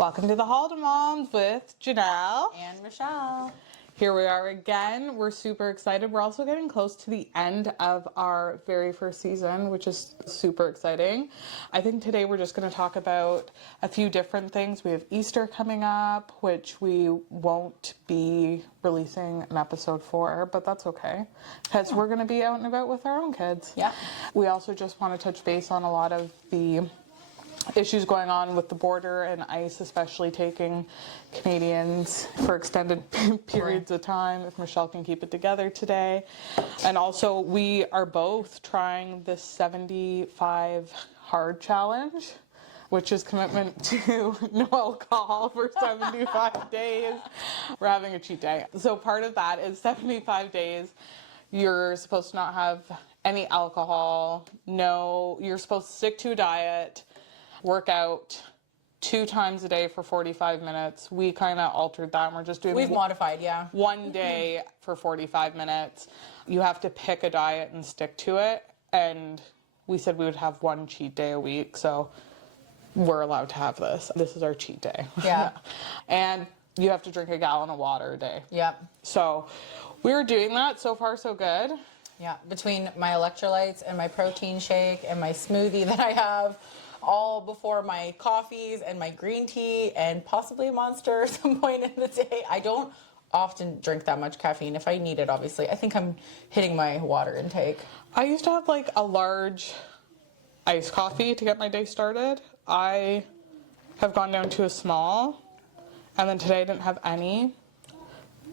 Welcome to the Haldimoms with Janel and Michelle. Here we are again. We're super excited. We're also getting close to the end of our very first season, which is super exciting. I think today we're just going to talk about a few different things. We have Easter coming up, which we won't be releasing an episode for, but that's okay because we're going to be out and about with our own kids. Yeah. We also just want to touch base on a lot of the issues going on with the border and ICE, especially taking Canadians for extended periods of time, if Michelle can keep it together today. And also, we are both trying this 75 hard challenge, which is commitment to no alcohol for 75 days. We're having a cheat day. So part of that is 75 days. You're supposed to not have any alcohol. No, you're supposed to stick to a diet. Work out 2 times a day for 45 minutes. We kind of altered that and we're just doing We've modified, yeah. one day for 45 minutes. You have to pick a diet and stick to it. And we said we would have one cheat day a week. So we're allowed to have this. This is our cheat day. Yeah. And you have to drink a gallon of water a day. Yep. So we were doing that. So far, so good. Yeah. Between my electrolytes and my protein shake and my smoothie that I have, all before my coffees and my green tea and possibly a Monster at some point in the day. I don't often drink that much caffeine. If I need it, obviously. I think I'm hitting my water intake. I used to have like a large iced coffee to get my day started. I have gone down to a small, and then today I didn't have any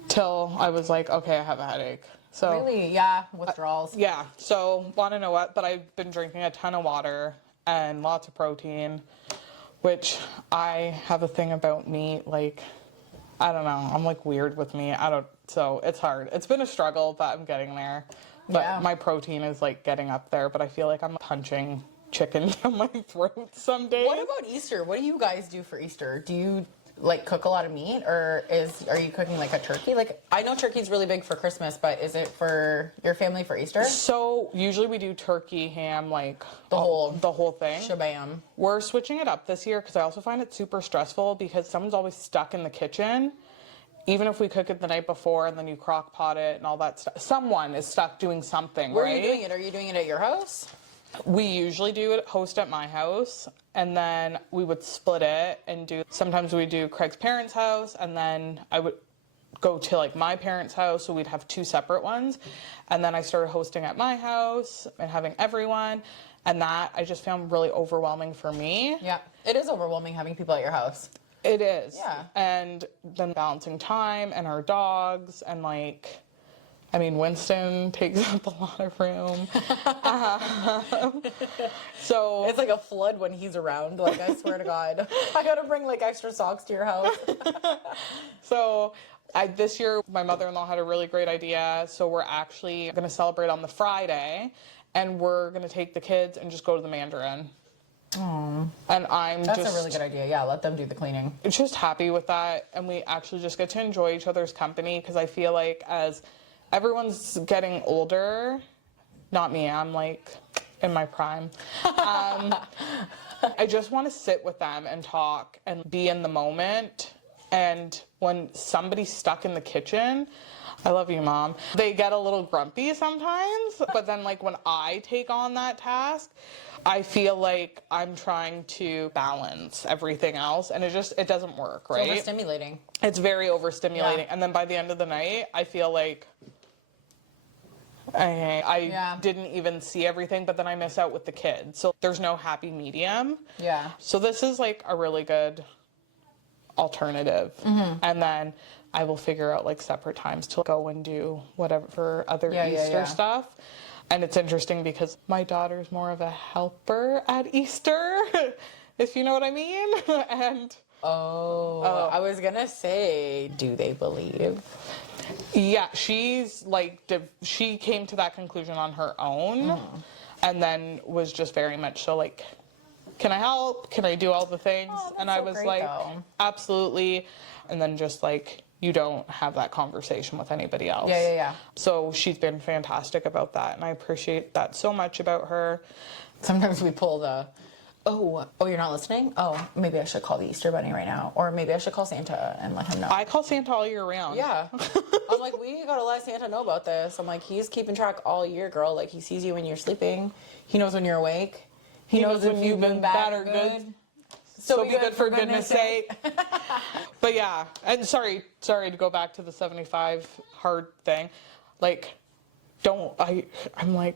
till I was like, okay, I have a headache. So Really? Yeah. Withdrawals. yeah, so want to know what, but I've been drinking a ton of water and lots of protein, which I have a thing about meat, like, I don't know, I'm like weird with meat, so it's hard. It's been a struggle, but I'm getting there. But Yeah. my protein is like getting up there, but I feel like I'm punching chicken down my throat some days. What about Easter? What do you guys do for Easter? Do you like cook a lot of meat, or are you cooking like a turkey? Like, I know turkey's really big for Christmas, but is it for your family for Easter? So usually we do turkey, ham, like The whole thing. Shabam. We're switching it up this year because I also find it super stressful because someone's always stuck in the kitchen. Even if we cook it the night before and then you crock pot it and all that stuff, someone is stuck doing something. Where right? are you doing it? Are you doing it at your house? We usually do it host at my house, and then we would split it and do. Sometimes we do Craig's parents' house, and then I would go to like my parents' house, so we'd have 2 separate ones. And then I started hosting at my house and having everyone, and that I just found really overwhelming for me. Yeah, it is overwhelming having people at your house. It is. Yeah. And then balancing time and our dogs and like, I mean, Winston takes up a lot of room. So It's like a flood when he's around. Like, I swear to God, I gotta bring like extra socks to your house. So this year, my mother-in-law had a really great idea. So we're actually going to celebrate on the Friday, and we're going to take the kids and just go to the Mandarin. Oh, And that's a really good idea. Yeah, let them do the cleaning. just happy with that. And we actually just get to enjoy each other's company because I feel like as everyone's getting older, not me, I'm like in my prime. I just want to sit with them and talk and be in the moment. And when somebody's stuck in the kitchen, I love you, Mom, they get a little grumpy sometimes. But then like when I take on that task, I feel like I'm trying to balance everything else, and it doesn't work, right? It's overstimulating. It's very overstimulating. Yeah. And then by the end of the night, I feel like I didn't even see everything, but then I miss out with the kids. So there's no happy medium. Yeah. So this is like a really good alternative. Mm-hmm. And then I will figure out like separate times to go and do whatever for other Easter yeah. stuff. And it's interesting because my daughter's more of a helper at Easter, if you know what I mean. And I was gonna say, do they believe? yeah, she's like, she came to that conclusion on her own, and then was just very much so like, can I help? Can I do all the things? And I was great, like, though. absolutely. And then just like, you don't have that conversation with anybody else. Yeah. So she's been fantastic about that, and I appreciate that so much about her. Sometimes we pull the, Oh, you're not listening? Oh, maybe I should call the Easter Bunny right now. Or maybe I should call Santa and let him know. I call Santa all year round. Yeah. I'm like, we gotta let Santa know about this. I'm like, he's keeping track all year, girl. Like, he sees you when you're sleeping. He knows when you're awake. He knows if you've been bad or good. So be good for goodness sake. But yeah, and sorry to go back to the 75 hard thing. Like, don't buy my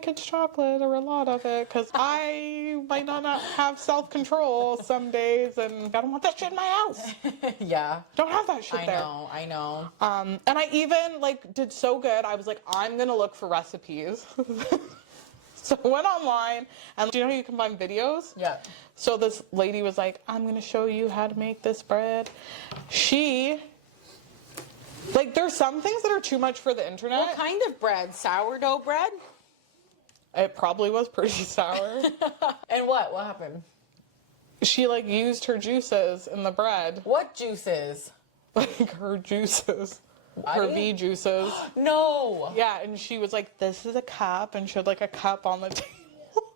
kids chocolate or a lot of it, because I might not have self-control some days, and I don't want that shit in my house. Yeah. Don't have that shit there. I know. And I even, like, did so good, I was like, I'm going to look for recipes. So I went online, and do you know how you can find videos? Yeah. So this lady was like, I'm going to show you how to make this bread. Like, there's some things that are too much for the internet. What kind of bread? Sourdough bread? It probably was pretty sour. And what? What happened? She, like, used her juices in the bread. What juices? Like, her juices. Her V juices. No. Yeah, and she was like, this is a cup, and she had, like, a cup on the table.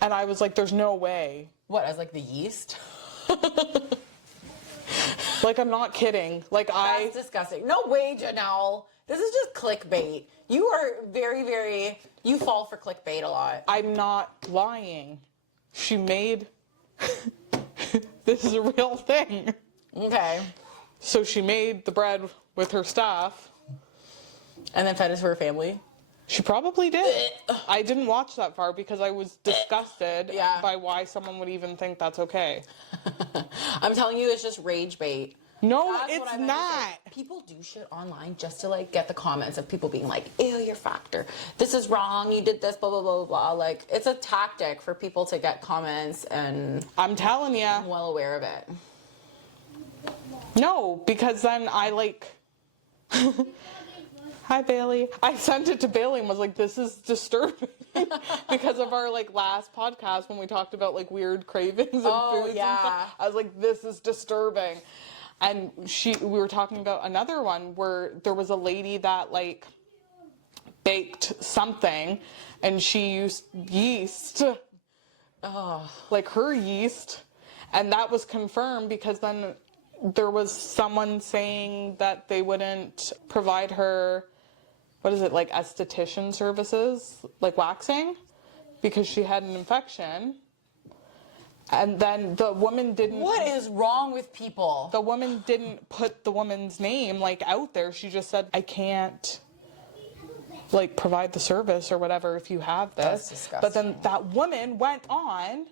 And I was like, there's no way. What, as, like, the yeast? Like, I'm not kidding. Like, That's disgusting. No way, Janelle. This is just clickbait. You are very, very... You fall for clickbait a lot. I'm not lying. She made... This is a real thing. Okay. So she made the bread with her staff. And then fed it to her family? She probably did. I didn't watch that far because I was disgusted by why someone would even think that's okay. I'm telling you, it's just rage bait. No, That's what it's I meant to not. say. People do shit online just to, like, get the comments of people being like, ew, you're fucked, or this is wrong, you did this, blah, blah, blah, blah, blah. Like, it's a tactic for people to get comments, and I'm telling you. I'm well aware of it. No, because then I, like... Hi, Bailey. I sent it to Bailey and was like, this is disturbing. Because of our, like, last podcast when we talked about, like, weird cravings and foods and stuff. I was like, this is disturbing. And we were talking about another one where there was a lady that, like, baked something and she used yeast. Oh. Like, her yeast. And that was confirmed because then there was someone saying that they wouldn't provide her... What is it, like esthetician services, like waxing, because she had an infection. And then the woman didn't... What is wrong with people? The woman didn't put the woman's name, like, out there. She just said, I can't, like, provide the service or whatever if you have this. That's disgusting. But then that woman went on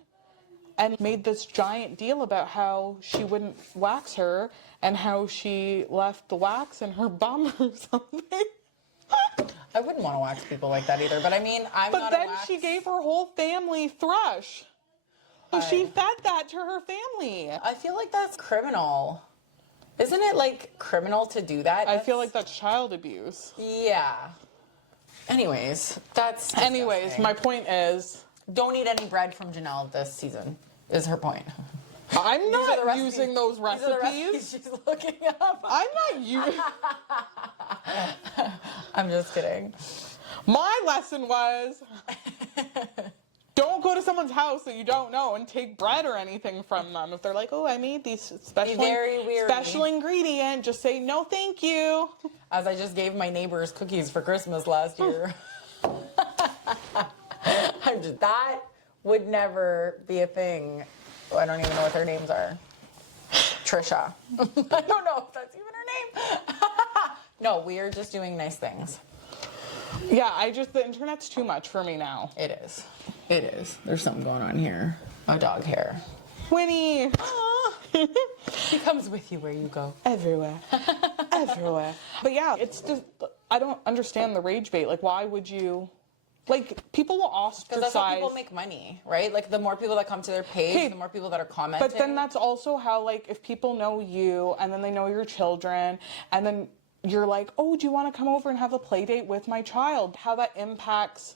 and made this giant deal about how she wouldn't wax her and how she left the wax in her bum or something. I wouldn't want to wax people like that either, but I mean, I'm but not then a wax... she gave her whole family thrush. So she fed that to her family. I feel like that's criminal. Isn't it, like, criminal to do that? I feel like that's child abuse. Yeah. Anyways, that's Anyways, disgusting. my point is... Don't eat any bread from Janelle this season, is her point. I'm not using those recipes. These are the recipes she's looking up. I'm not using... I'm just kidding. My lesson was... Don't go to someone's house that you don't know and take bread or anything from them. If they're like, oh, I made these special ingredient, just say, no, thank you. As I just gave my neighbors cookies for Christmas last year. That would never be a thing. I don't even know what their names are. Trisha. I don't know if that's even her name. No, we are just doing nice things. Yeah, the internet's too much for me now. It is. It is. There's something going on here. A dog hair. Winnie. He comes with you where you go. Everywhere. Everywhere. But yeah, it's just, I don't understand the rage bait. Like, why would you... Like, people will ostracize... Because that's how people make money, right? Like, the more people that come to their page, the more people that are commenting. But then that's also how, like, if people know you, and then they know your children, and then you're like, oh, do you want to come over and have a play date with my child? How that impacts...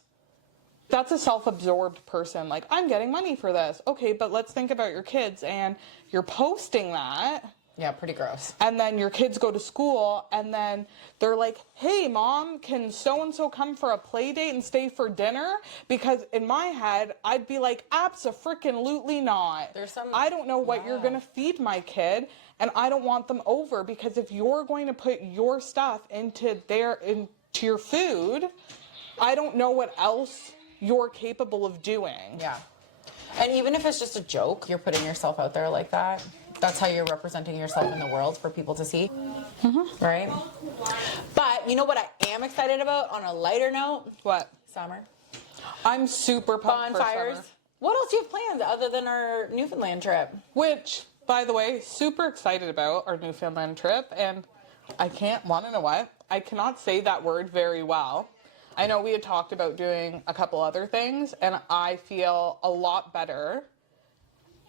That's a self-absorbed person. Like, I'm getting money for this. Okay, but let's think about your kids, and you're posting that Yeah, pretty gross. And then your kids go to school and then they're like, hey, Mom, can so-and-so come for a play date and stay for dinner? Because in my head, I'd be like, abso-freaking-lutely not. I don't know what you're going to feed my kid, and I don't want them over, because if you're going to put your stuff into your food, I don't know what else you're capable of doing. Yeah. And even if it's just a joke, you're putting yourself out there like that. That's how you're representing yourself in the world for people to see. Mm-hmm. Right? But you know what I am excited about on a lighter note? What? Summer. I'm super pumped Bonfires. for summer. What else do you have planned other than our Newfoundland trip? Which, by the way, super excited about our Newfoundland trip. And want to know what? I cannot say that word very well. I know we had talked about doing a couple other things, and I feel a lot better.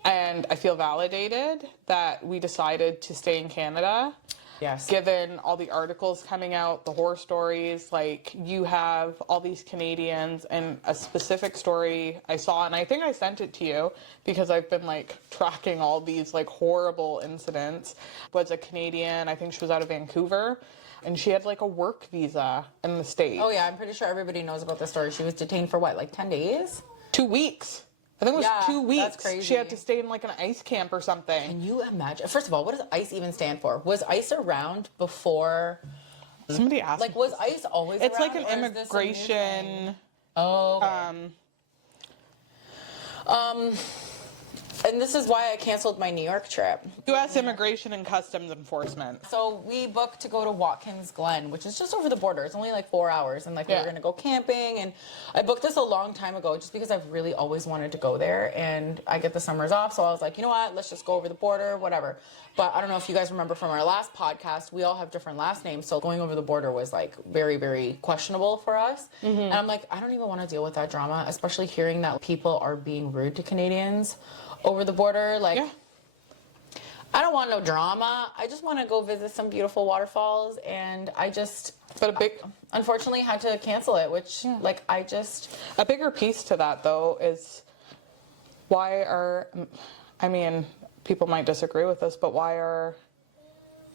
And I feel validated that we decided to stay in Canada. Yes. Given all the articles coming out, the horror stories, like you have all these Canadians, and a specific story I saw, and I think I sent it to you because I've been like tracking all these like horrible incidents, was a Canadian, I think she was out of Vancouver, and she had like a work visa in the States. Oh yeah, I'm pretty sure everybody knows about this story. She was detained for what, like 10 days? 2 weeks. I think it was 2 weeks. That's crazy. She had to stay in like an ice camp or something. Can you imagine? First of all, what does ICE even stand for? Was ICE around before? Somebody asked. Like, was ICE always around? It's like an or is this a new thing? immigration. Oh. Okay. And this is why I canceled my New York trip. U.S. Immigration and Customs Enforcement. So we booked to go to Watkins Glen, which is just over the border. It's only like 4 hours, and like we were gonna go camping. And I booked this a long time ago, just because I've really always wanted to go there. And I get the summers off, so I was like, you know what? Let's just go over the border, whatever. But I don't know if you guys remember from our last podcast, we all have different last names, so going over the border was like very, very questionable for us. Mm-hmm. And I'm like, I don't even want to deal with that drama, especially hearing that people are being rude to Canadians over the border. Like, I don't want no drama. I just want to go visit some beautiful waterfalls, and unfortunately had to cancel it, which like a bigger piece to that though is people might disagree with this, but why are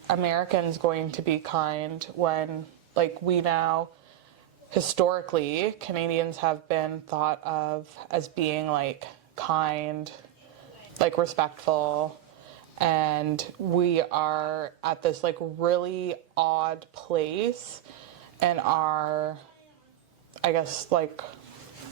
Americans going to be kind when, like, we now historically Canadians have been thought of as being like kind, like respectful, and we are at this like really odd place in our, I guess, like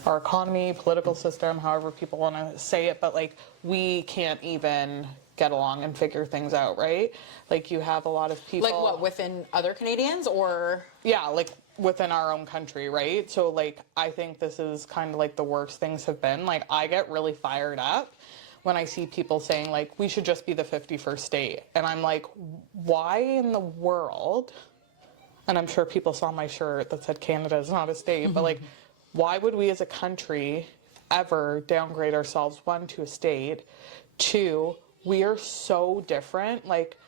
our economy, political system, however people want to say it, but like we can't even get along and figure things out, right? Like you have a lot of people, like what, within other Canadians, or like within our own country, right? So like I think this is kind of like the worst things have been. Like I get really fired up when I see people saying like we should just be the 51st state, and I'm like, why in the world? And I'm sure people saw my shirt that said Canada is not a state, but like, why would we as a country ever downgrade ourselves, one, to a state, two, we are so different, like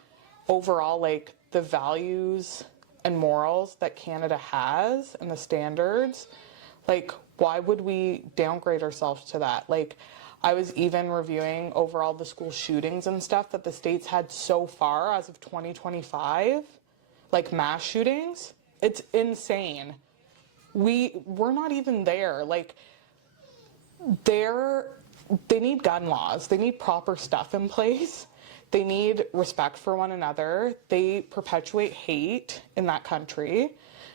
overall, like the values and morals that Canada has and the standards, like why would we downgrade ourselves to that? Like I was even reviewing overall the school shootings and stuff that the states had so far as of 2025, like mass shootings. It's insane. We're not even there. Like they need gun laws. They need proper stuff in place. They need respect for one another. They perpetuate hate in that country.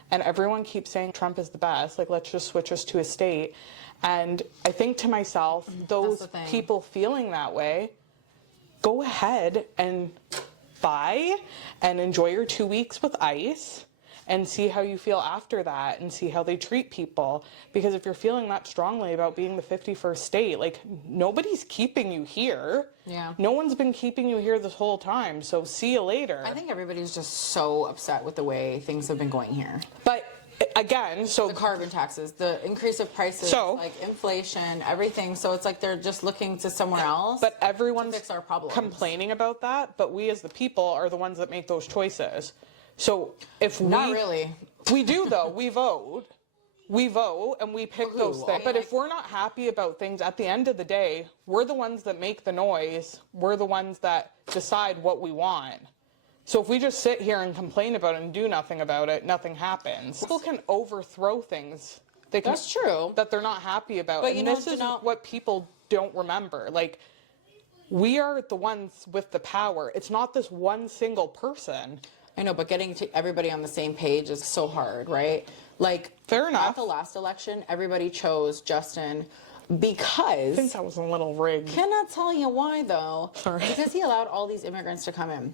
And everyone keeps saying Trump is the best. Like, let's just switch us to a state. And I think to myself, those people feeling that way, go ahead and buy and enjoy your 2 weeks with ICE and see how you feel after that and see how they treat people. Because if you're feeling that strongly about being the 51st state, like nobody's keeping you here. Yeah. No one's been keeping you here this whole time. So see you later. I think everybody's just so upset with the way things have been going here. But again, so the carbon taxes, the increase of prices, like inflation, everything. So it's like they're just looking to somewhere else. But everyone's to fix our problems. Complaining about that. But we as the people are the ones that make those choices. So if not really, we do though. We vote. we vote and we pick those things. But if we're not happy about things, at the end of the day, we're the ones that make the noise. We're the ones that decide what we want. So if we just sit here and complain about it and do nothing about it, nothing happens. People can overthrow things. That's true. That they're not happy about. But and this is what people don't remember. Like, we are the ones with the power. It's not this one single person. I know, but getting to everybody on the same page is so hard, right? Like, fair enough. At the last election, everybody chose Justin because... I think that was a little rigged. Cannot tell you why, though. Sorry. Because he allowed all these immigrants to come in.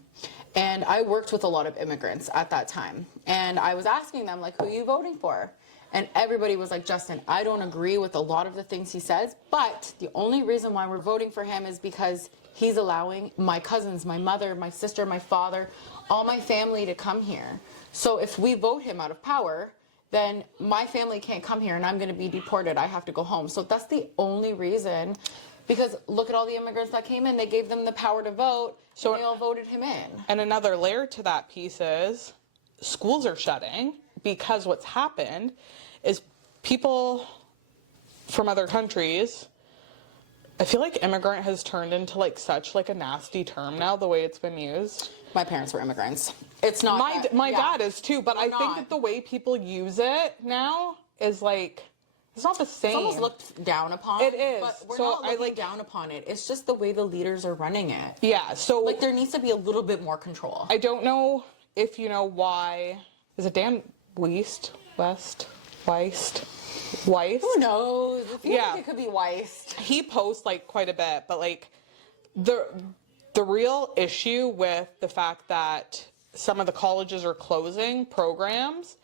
And I worked with a lot of immigrants at that time. And I was asking them, like, who are you voting for? And everybody was like, Justin, I don't agree with a lot of the things he says, but the only reason why we're voting for him is because he's allowing my cousins, my mother, my sister, my father, all my family to come here. So if we vote him out of power, then my family can't come here and I'm going to be deported. I have to go home. So that's the only reason. Because look at all the immigrants that came in. They gave them the power to vote, so they all voted him in. And another layer to that piece is schools are shutting because what's happened is people from other countries, I feel like immigrant has turned into like such like a nasty term now, the way it's been used. My parents were immigrants. It's not my dad is too, but I think that the way people use it now is like, it's not the same. It's almost looked down upon. It is. But we're not looking down upon it. It's just the way the leaders are running it. Yeah, so like there needs to be a little bit more control. I don't know if you know why. Is it Dan Weist? Who knows? I feel yeah, like it could be Weist. He posts like quite a bit, but like the real issue with the fact that some of the colleges are closing programs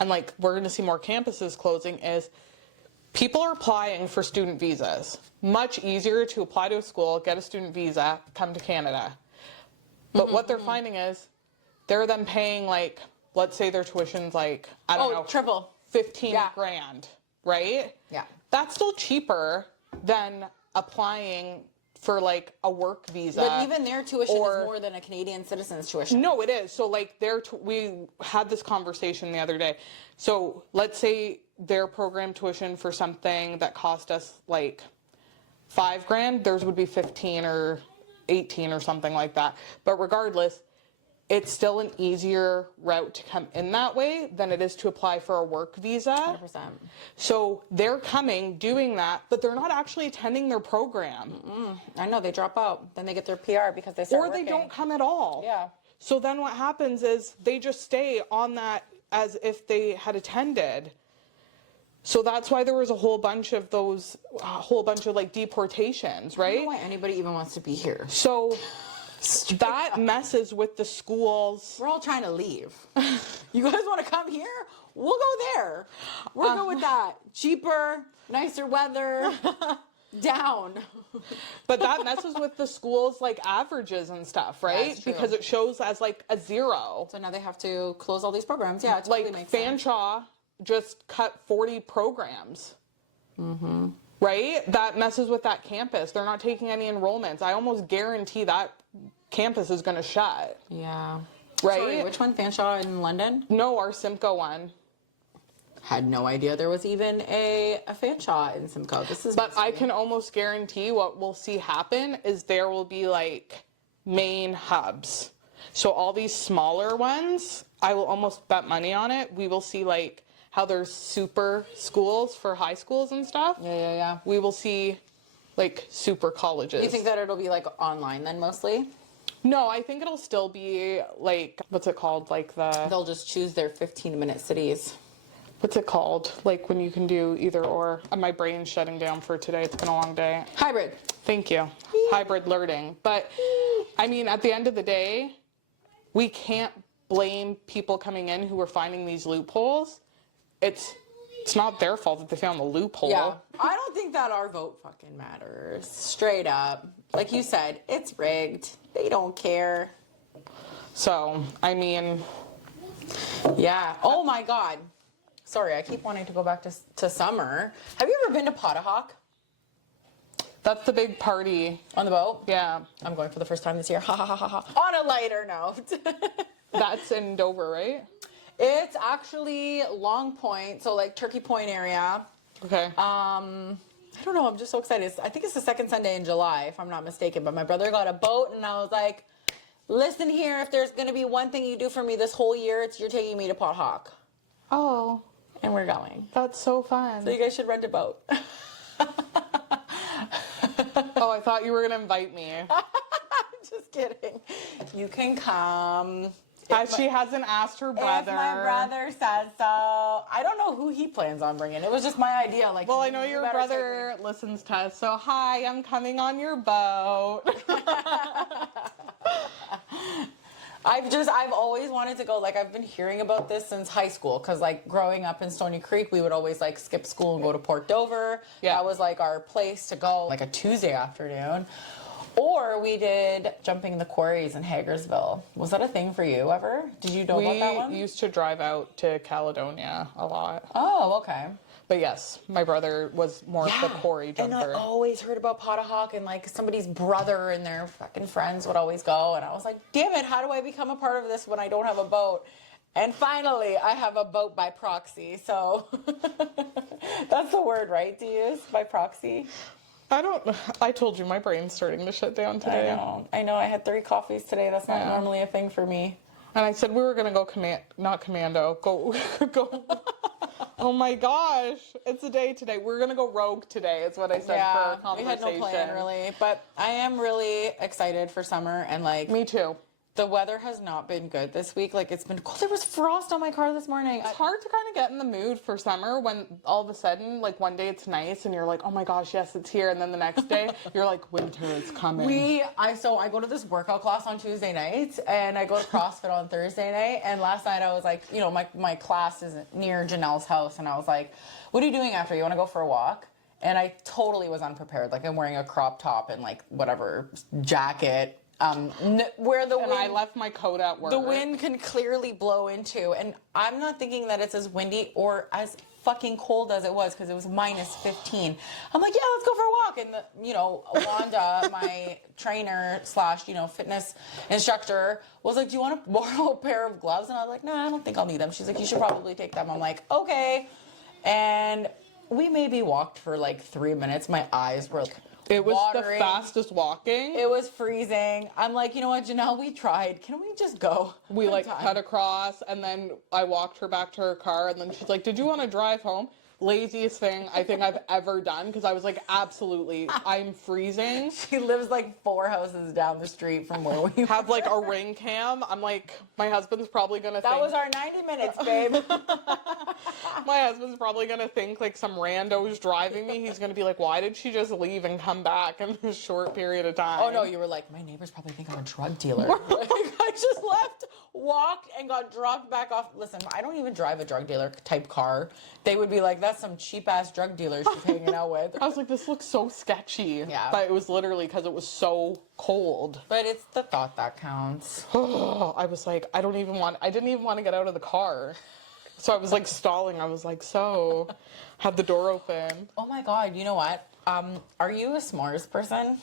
and like we're going to see more campuses closing is people are applying for student visas. Much easier to apply to a school, get a student visa, come to Canada. But what they're finding is they're then paying like, let's say their tuition's like, I don't know, triple. 15 grand, right? Yeah. That's still cheaper than applying for like a work visa. But even their tuition is more than a Canadian citizen's tuition. No, it is. So like we had this conversation the other day. So let's say their program tuition for something that cost us like $5,000, theirs would be 15 or 18 or something like that. But regardless, it's still an easier route to come in that way than it is to apply for a work visa. 100%. So they're coming, doing that, but they're not actually attending their program. I know, they drop out. Then they get their PR because they start working. Or they don't come at all. Yeah. So then what happens is they just stay on that as if they had attended. So that's why there was a whole bunch of like deportations, right? I don't know why anybody even wants to be here. So that messes with the schools. We're all trying to leave. You guys want to come here? We'll go there. We're good with that. Cheaper, nicer weather, down. But that messes with the schools' like averages and stuff, right? That's true. Because it shows as like a 0. So now they have to close all these programs. Yeah, it totally like makes sense. Fanshawe just cut 40 programs. Right? That messes with that campus. They're not taking any enrollments. I almost guarantee that campus is going to shut. Yeah. Right? Sorry, which one? Fanshawe in London? No, our Simcoe one. Had no idea there was even a Fanshawe in Simcoe. But I can almost guarantee what we'll see happen is there will be like main hubs. So all these smaller ones, I will almost bet money on it. We will see like how there's super schools for high schools and stuff. Yeah. We will see like super colleges. You think that it'll be like online then mostly? No, I think it'll still be like, what's it called? Like They'll just choose their 15-minute cities. What's it called? Like when you can do either or. My brain's shutting down for today. It's been a long day. Hybrid. Thank you. Hybrid learning. But I mean, at the end of the day, we can't blame people coming in who are finding these loopholes. It's not their fault that they found the loophole. Yeah. I don't think that our vote fucking matters. Straight up. Like you said, it's rigged. They don't care. So, I mean... Yeah. Oh my God. Sorry, I keep wanting to go back to summer. Have you ever been to Pota Hawk? That's the big party. On the boat? Yeah. I'm going for the first time this year. Ha ha ha ha ha. On a lighter note. That's in Dover, right? It's actually Long Point, so like Turkey Point area. Okay. I don't know. I'm just so excited. I think it's the second Sunday in July, if I'm not mistaken. But my brother got a boat, and I was like, "Listen here. If there's gonna be one thing you do for me this whole year, it's you're taking me to Pota Hawk." Oh, And we're going. that's so fun. So you guys should rent a boat. Oh, I thought you were going to invite me. Just kidding. You can come. She hasn't asked her brother. If my brother says so. I don't know who he plans on bringing. It was just my idea. Like, Well, I know your brother listens to us, so hi, I'm coming on your boat. I've always wanted to go. Like, I've been hearing about this since high school. Because, like, growing up in Stony Creek, we would always, like, skip school and go to Port Dover. Yeah. That was, like, our place to go, like, a Tuesday afternoon. Or we did jumping the quarries in Hagersville. Was that a thing for you ever? Did you know about that one? We used to drive out to Caledonia a lot. Oh, okay. But yes, my brother was more of the quarry jumper. And I always heard about Pota Hawk, and like somebody's brother and their fucking friends would always go. And I was like, damn it, how do I become a part of this when I don't have a boat? And finally, I have a boat by proxy. So that's the word, right, to use? By proxy? I told you my brain's starting to shut down today. I know. I had 3 coffees today. That's not normally a thing for me. And I said we were going to go go. Oh my gosh, it's a day today. We're going to go rogue today is what I said for our conversation. We had no plan really, but I am really excited for summer and like... Me too. The weather has not been good this week. Like, it's been cold. There was frost on my car this morning. It's hard to kind of get in the mood for summer when all of a sudden, like, one day it's nice and you're like, oh my gosh, yes, it's here. And then the next day, you're like, winter is coming. I go to this workout class on Tuesday night and I go to CrossFit on Thursday night. And last night I was like, you know, my class is near Janelle's house. And I was like, what are you doing after? You want to go for a walk? And I totally was unprepared. Like, I'm wearing a crop top and, like, whatever, jacket. Where the wind, I left my coat at work. The wind can clearly blow into, and I'm not thinking that it's as windy or as fucking cold as it was because it was minus 15. I'm like, yeah, let's go for a walk. And Wanda, my trainer / fitness instructor, was like, do you want to borrow a pair of gloves? And I was like, nah, I don't think I'll need them. She's like, you should probably take them. I'm like, okay. And we maybe walked for like 3 minutes. My eyes were like, it was watering. The fastest walking. It was freezing. I'm like, you know what, Janelle, we tried. Can we just go? We cut across, and then I walked her back to her car, and then she's like, did you want to drive home? Laziest thing I think I've ever done, because I was like, absolutely, I'm freezing. She lives like 4 houses down the street from where we have like a ring cam. I'm like, my husband's probably gonna think. That was our 90 minutes, babe. My husband's probably gonna think like some rando's driving me. He's gonna be like, why did she just leave and come back in a short period of time? Oh no, you were like, my neighbors probably think I'm a drug dealer. Like, I just left, walked, and got dropped back off. Listen, I don't even drive a drug dealer type car. They would be like, that's some cheap ass drug dealer she's hanging out with. I was like, this looks so sketchy. Yeah. But it was literally because it was so cold. But it's the thought that counts. I was like, I didn't even want to get out of the car. So I was like stalling. I was like, had the door open. Oh my God, you know what? Are you a s'mores person?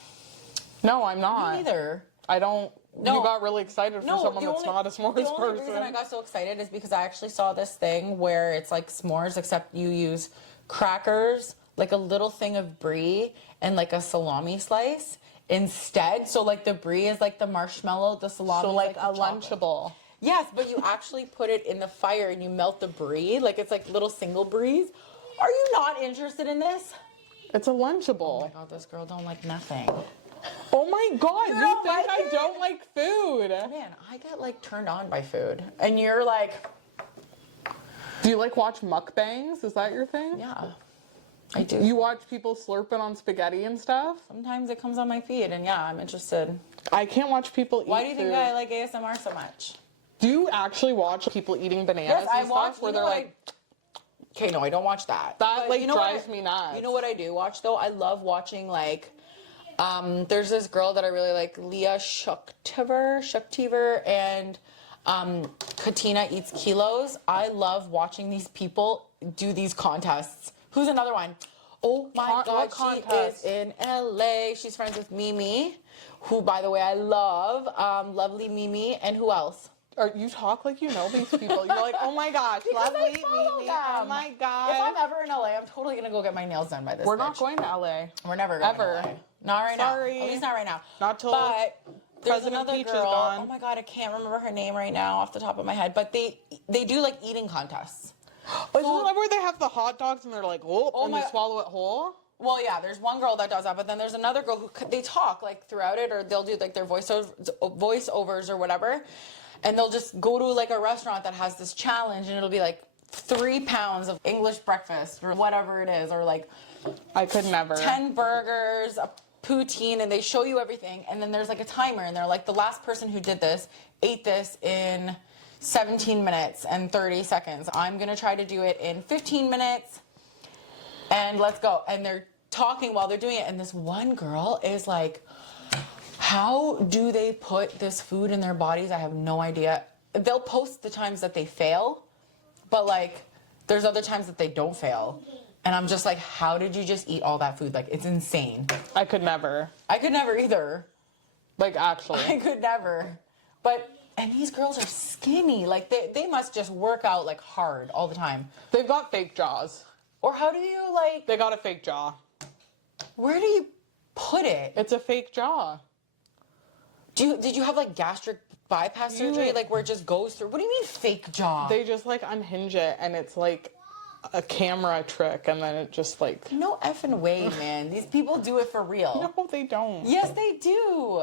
No, I'm not. Me neither. I don't. No. You got really excited for someone that's not a s'mores person. The only reason I got so excited is because I actually saw this thing where it's like s'mores, except you use crackers, like a little thing of brie, and like a salami slice instead. So like the brie is like the marshmallow, the salami so like is a chocolate. Lunchable. Yes, but you actually put it in the fire and you melt the brie. Like it's like little single bries. Are you not interested in this? It's a Lunchable. Oh my God, this girl don't like nothing. Oh my God, you think like I don't like food? Man, I get like turned on by food. And you're like... Do you like watch mukbangs? Is that your thing? Yeah, I do. You watch people slurping on spaghetti and stuff? Sometimes it comes on my feed and yeah, I'm interested. I can't watch people eat Why do you think food. I like ASMR so much? Do you actually watch people eating bananas and stuff where they're like... Okay, no, I don't watch that. That like drives me nuts. You know what I do watch though? I love watching like... there's this girl that I really like, Leah Shuktiver, and Katina Eats Kilos. I love watching these people do these contests. Who's another one? Oh my God, she is in LA. She's friends with Mimi, who, by the way, I love. Lovely Mimi. And who else? Or you talk like you know these people. You're like, oh my gosh, Because I lovely, meet follow me. them. Oh my god. If I'm ever in LA, I'm totally gonna go get my nails done by this. We're bitch. not going to LA. We're never going Ever. to LA. Not right Sorry. now. At least not right now. Not till But there's President another Peach is girl. gone. Oh my god, I can't remember her name right now off the top of my head. But they do like eating contests. Isn't that where they have the hot dogs and they're like, oh and my- they swallow it whole? Well, yeah, there's one girl that does that, but then there's another girl who they talk like throughout it, or they'll do like their voiceovers or whatever, and they'll just go to like a restaurant that has this challenge, and it'll be like 3 pounds of English breakfast or whatever it is, or like I could never. 10 burgers, a poutine, and they show you everything, and then there's like a timer, and they're like, the last person who did this ate this in 17 minutes and 30 seconds. I'm gonna try to do it in 15 minutes. And let's go. And they're talking while they're doing it. And this one girl is like, how do they put this food in their bodies? I have no idea. They'll post the times that they fail, but like, there's other times that they don't fail. And I'm just like, how did you just eat all that food? Like, it's insane. I could never. I could never either. Like, actually. I could never. And these girls are skinny. Like, they must just work out like hard all the time. They've got fake jaws. Or how do you like, They got a fake jaw. where do you put it? It's a fake jaw. Did you have like gastric bypass surgery, like where it just goes through? What do you mean fake jaw? They just like unhinge it and it's like a camera trick and then it just like... No effing way, man. These people do it for real. No, they don't. Yes, they do.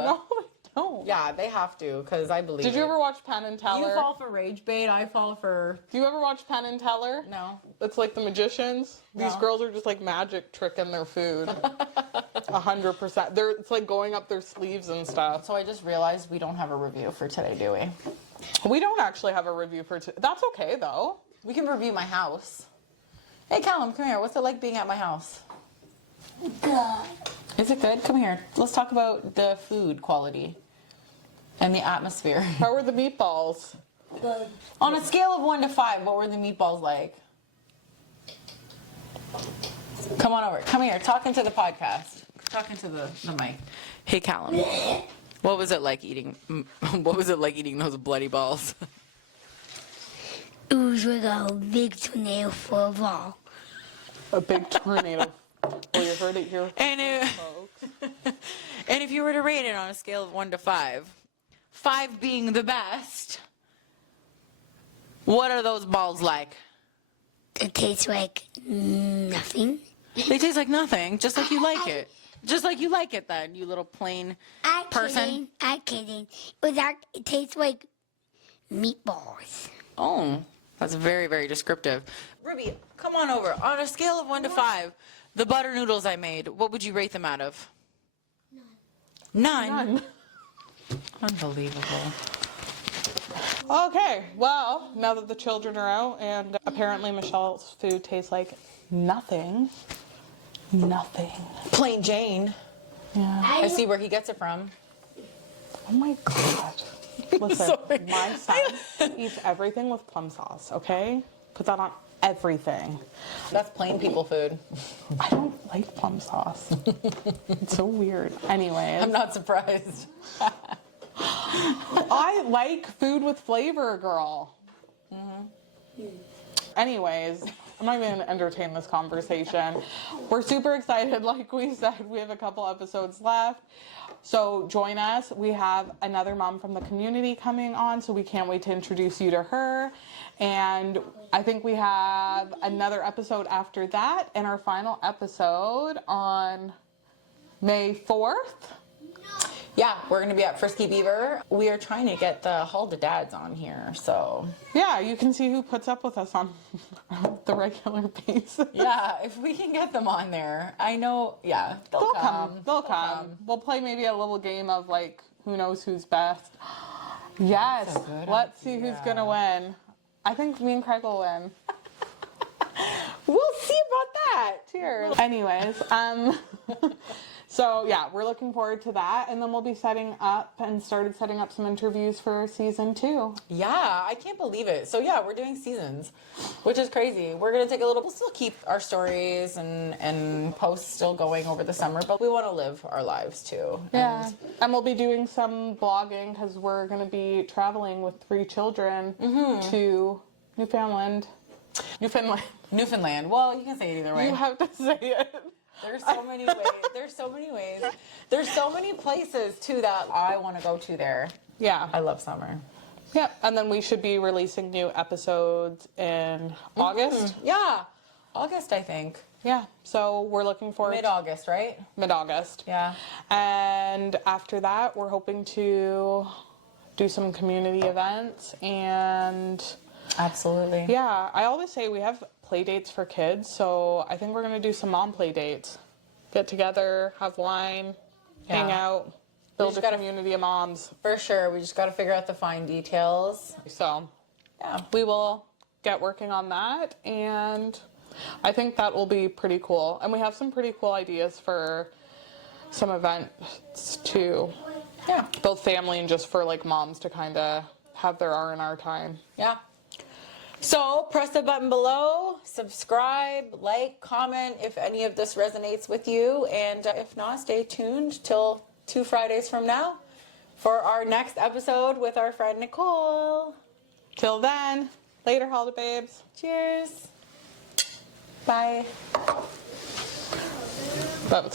No, they don't. Yeah, they have to, because I believe Did you ever watch Penn and Teller? You fall for rage bait, I fall for... Do you ever watch Penn and Teller? No. It's like the magicians. These No. girls are just like magic tricking their food. 100%. It's like going up their sleeves and stuff. So I just realized we don't have a review for today, do we? We don't actually have a review for today. That's okay though. We can review my house. Hey, Callum, come here. What's it like being at my house? Good. Is it good? Come here. Let's talk about the food quality and the atmosphere. How were the meatballs? Good. On a scale of 1 to 5, what were the meatballs like? Come on over. Come here. Talking to the podcast. Talking to the mic. Hey, Callum. What was it like eating? What was it like eating those bloody balls? It was like a big tornado for a ball. A big tornado. Well, you heard it here, And folks. and if you were to rate it on a scale of 1 to 5, 5 being the best, what are those balls like? It tastes like nothing. They taste like nothing, just like you like it. Just like you like it then, you little plain person. I'm kidding. It tastes like meatballs. Oh, that's very, very descriptive. Ruby, come on over. On a scale of 1 to 5, the butter noodles I made, what would you rate them out of? None. None. Unbelievable. Okay, well, now that the children are out and apparently Michelle's food tastes like nothing. Nothing. Plain Jane. Yeah. I see where he gets it from. Oh my god. Listen, Sorry. my son eats everything with plum sauce, okay? Put that on everything. That's plain people food. I don't like plum sauce. It's so weird. Anyways, I'm not surprised. I like food with flavor, girl. Anyways, I'm not even going to entertain this conversation. We're super excited. Like we said, we have a couple episodes left. So join us. We have another mom from the community coming on, so we can't wait to introduce you to her. And I think we have another episode after that, and our final episode on May 4th. Yeah, we're going to be at Frisky Beaver. We are trying to get the Halda dads on here, so. Yeah, you can see who puts up with us on the regular basis. Yeah, if we can get them on there. I know, yeah, they'll come. They'll come. We'll play maybe a little game of like, who knows who's best. Yes, That's a good let's see who's idea. gonna win. I think me and Craig will win. We'll see about that. Cheers. Anyways, So yeah, we're looking forward to that, and then we'll be setting up some interviews for season 2. Yeah, I can't believe it. So yeah, we're doing seasons, which is crazy. We're gonna take we'll still keep our stories and posts still going over the summer, but we want to live our lives too. Yeah, and we'll be doing some blogging because we're going to be traveling with 3 children to Newfoundland. Newfoundland. Well, you can say it either way. You have to say it. There's so many ways. There's so many ways. There's so many places too that I want to go to there. Yeah. I love summer. Yeah, and then we should be releasing new episodes in August. Yeah, August I think. Yeah, so we're looking forward Mid-August, right? Mid-August. Yeah. And after that, we're hoping to do some community events and... Absolutely. Yeah, I always say we have play dates for kids, so I think we're going to do some mom play dates. Get together, have wine, hang out, build a community of moms. For sure. We just got to figure out the fine details. So, Yeah. we will get working on that, and I think that will be pretty cool. And we have some pretty cool ideas for some events too. Yeah. Both family and just for like moms to kind of have their R&R time. Yeah. So press the button below, subscribe, like, comment if any of this resonates with you. And if not, stay tuned till 2 Fridays from now for our next episode with our friend Nicole. Till then, later, Halda babes. Cheers. Bye. That was